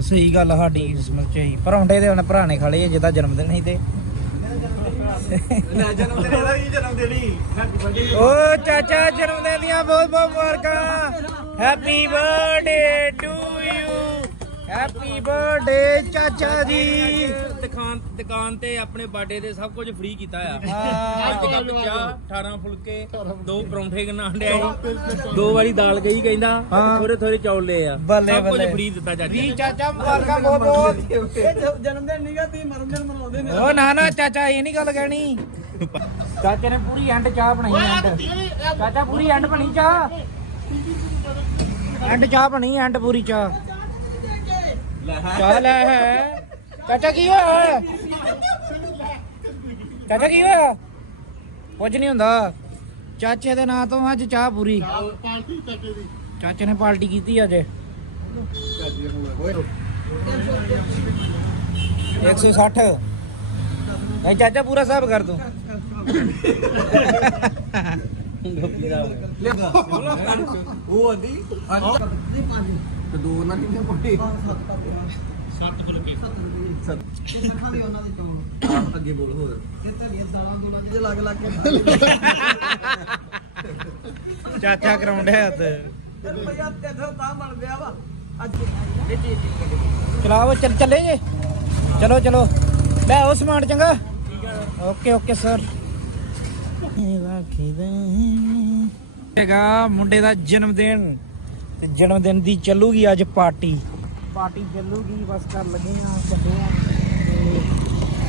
ਸਹੀ ਗੱਲ ਸਾਡੀ ਕਿਸਮਤ ਚ ਹੀ ਪਰੌਂਠੇ ਦੇ ਹੁਣ ਭਰਾ ਨੇ ਖਾਲੇ ਜਿਹਦਾ ਜਨਮ ਦਿਨ ਸੀ ਤੇ। ਲੈ ਜਨਮ ਦਿਨ ਇਹਦਾ ਹੀ ਜਨਮ ਦਿਨ ਹੀ। ਹੈਪੀ ਬਰਥਡੇ ਓ ਚਾਚਾ ਜਨਮ ਦਿਨ ਦੀਆਂ ਬਹੁਤ ਬਹੁਤ ਮੁਬਾਰਕਾਂ। Happy birthday to you happy birthday ਚਾਚਾ ਜੀ। ਦੁਕਾਨ ਦੁਕਾਨ ਤੇ ਆਪਣੇ ਬਰਥਡੇ ਦੇ ਸਭ ਕੁਝ ਫ੍ਰੀ ਕੀਤਾ ਆ। ਹਾਂ। ਅੱਜ ਕੱਪ ਚਾਹ 18 ਫੁਲਕੇ ਦੋ ਪਰੌਂਠੇ ਡਿਆ ਸੀ ਦੋ ਵਾਰੀ ਦਾਲ ਗਈ ਕਹਿੰਦਾ। ਥੋੜੇ ਥੋੜੇ ਚੌਲ ਲਏ ਆ। ਬੱਲੇ ਸਭ ਕੁਝ। ਫ੍ਰੀ ਦਿੱਤਾ ਚਾਚੀ। ਜੀ ਚਾਚਾ ਮੁਬਾਰਕਾਂ ਬਹੁਤ ਬਹੁਤ। ਜਨਮ ਦਿਨ ਨਹੀਂਗਾ ਤੀ ਮਰਨ ਦਿਨ ਮਨਾਉਂਦੇ ਨੇ। ਓ ਨਾ ਨਾ ਚਾਚਾ ਇਹ ਨਹੀਂ ਗੱਲ ਕਹਿਣੀ। ਚਾਚੇ ਨੇ ਪੂਰੀ ਐਂਡ ਚਾਹ ਬਣਾਈ ਐਂਡ ਚਾਚਾ ਪੂਰੀ ਐਂਡ ਬਣੀ ਚਾਹ? ਐਂਡ ਚਾਹ ਬਣੀ ਐਂਡ ਪੂਰੀ ਚਾਹ। ਚਾਹ ਲੈ ਹੈ। ਚਾਚਾ ਕੀ ਹੋਇਆ? ਚਾਚਾ ਕੀ ਹੋਇਆ? ਕੁਝ ਨਹੀਂ ਹੁੰਦਾ। ਚਾਚੇ ਦੇ ਨਾਂ ਤੋਂ ਅੱਜ ਚਾਹ ਪੂਰੀ। ਚਾਚੇ ਨੇ ਪਾਰਟੀ ਕੀਤੀ ਅੱਜ। 160 ਐ ਚਾਚਾ ਪੂਰਾ ਹਿਸਾਬ ਕਰ ਤੂੰ। ਉਹ ਆਂਦੀ ਤੇ ਦੋ ਨਾ ਕਿੰਨੇ ਪਾਣੀ ਸੱਤ ਫੁਲਕੇ ਖਾਲੀ ਉਹਨਾਂ ਦੇ ਚੋਣ। ਅੱਗੇ ਬੋਲ ਹੋਰ। ਤੇ ਧਨੀਆ ਦਾਲਾਂ ਦੂਲਾਂ ਜਿਹੇ ਲੱਗ ਲੱਗ ਕੇ। ਚਾਚਾ ਕਰਾਉਂਦੇ ਹੱਥ। ਰੁਪਿਆ 300 ਤਾਂ ਬਣ ਗਿਆ ਵਾ। ਅੱਜ ਚਲਾਓ ਚੱਲ ਚੱਲੇ ਜੇ। ਚਲੋ ਚਲੋ। ਲੈ ਉਹ ਸਮਾਨ ਚੰਗਾ। Okay okay sir. ਹੈਗਾ ਮੁੰਡੇ ਦਾ ਜਨਮ ਦਿਨ। ਤੇ ਜਨਮ ਦਿਨ ਦੀ ਚੱਲੂਗੀ ਅੱਜ ਪਾਰਟੀ। ਪਾਰਟੀ ਚੱਲੂਗੀ ਬਸ ਕਰ ਲੱਗੇ ਆ ਵੱਡੇ ਆ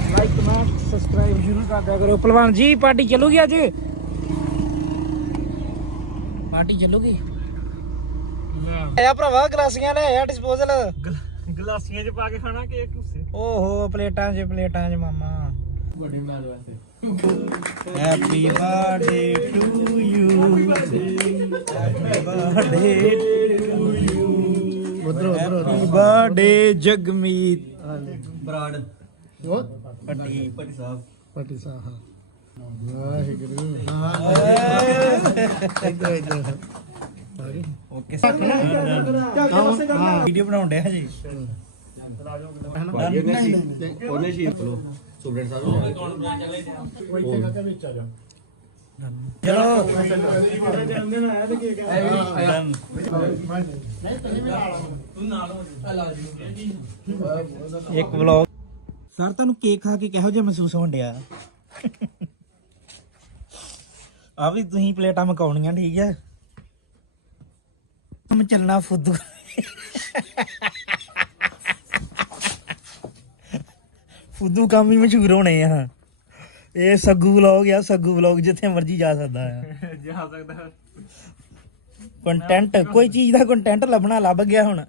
ਲਾਈਕ ਕਮੈਂਟ ਸਬਸਕ੍ਰਾਈਬ ਜ਼ਰੂਰ ਕਰ ਦਿਆ ਕਰੋ ਪਹਿਲਵਾਨ ਜੀ ਪਾਰਟੀ ਚੱਲੂਗੀ ਅੱਜ ਪਾਰਟੀ ਚੱਲੂਗੀ ਆ ਭਰਾਵਾ ਗਲਾਸੀਆਂ ਲੈ ਆ ਡਿਸਪੋਜ਼ਲ ਗਲਾਸੀਆਂ 'ਚ ਪਾ ਕੇ ਖਾਣਾ ਕੇਕ ਉਸੇ ਓਹੋ ਪਲੇਟਾਂ 'ਚ ਪਲੇਟਾਂ 'ਚ ਮਾਮਾ ਵੱਡੇ ਬਣਾ ਲਓ ਵੈਸੇ happy birthday to you happy birthday to you ਉਧਰ ਹੈਪੀ ਬਰਥਡੇ ਜਗਮੀਤ। ਬਰਾੜ। ਉਹ ਪੱਟੀ ਪੱਟੀ ਸਾਹਿਬ। ਪੱਟੀ ਸਾਹ ਵਾਹਿਗੁਰੂ। ਇੱਧਰ ਇੱਧਰ। ਓਕੇ। ਵੀਡੀਓ ਬਣਾਉਂਦੇ ਆ ਜੀ ਉਹਨੇ ਸੀ ਉਹਨੇ ਸੀ ਚਲੋ ਸੁਬਰੇਟ ਸਾਹਿਬ ਚਲੋ ਇੱਕ ਵਲੌਗ ਸਰ, ਤੁਹਾਨੂੰ ਕੇਕ ਖਾ ਕੇ ਕਿਹੋ ਜਿਹਾ ਮਹਿਸੂਸ ਹੋਣ ਡਿਆ? ਆ ਵੀ ਤੁਸੀਂ ਪਲੇਟਾਂ ਮਕਾਉਣੀਆਂ, ਠੀਕ ਹੈ? ਹਮ ਚੱਲਣਾ ਫੁੱਦੂ। ਫੁੱਦੂ ਕੰਮ ਹੀ ਮਸ਼ਹੂਰ ਹੋਣੇ ਆ। ਇਹ ਸੱਗੂ ਵਲੌਗ ਆ ਸੱਗੂ ਵਲੌਗ ਜਿੱਥੇ ਮਰਜ਼ੀ ਜਾ ਸਕਦਾ ਆ। ਜਾ ਸਕਦਾ। ਕੰਟੈਂਟ ਕੋਈ ਚੀਜ਼ ਦਾ ਕੰਟੈਂਟ ਲੱਭਣਾ ਲੱਭ ਗਿਆ ਹੁਣ।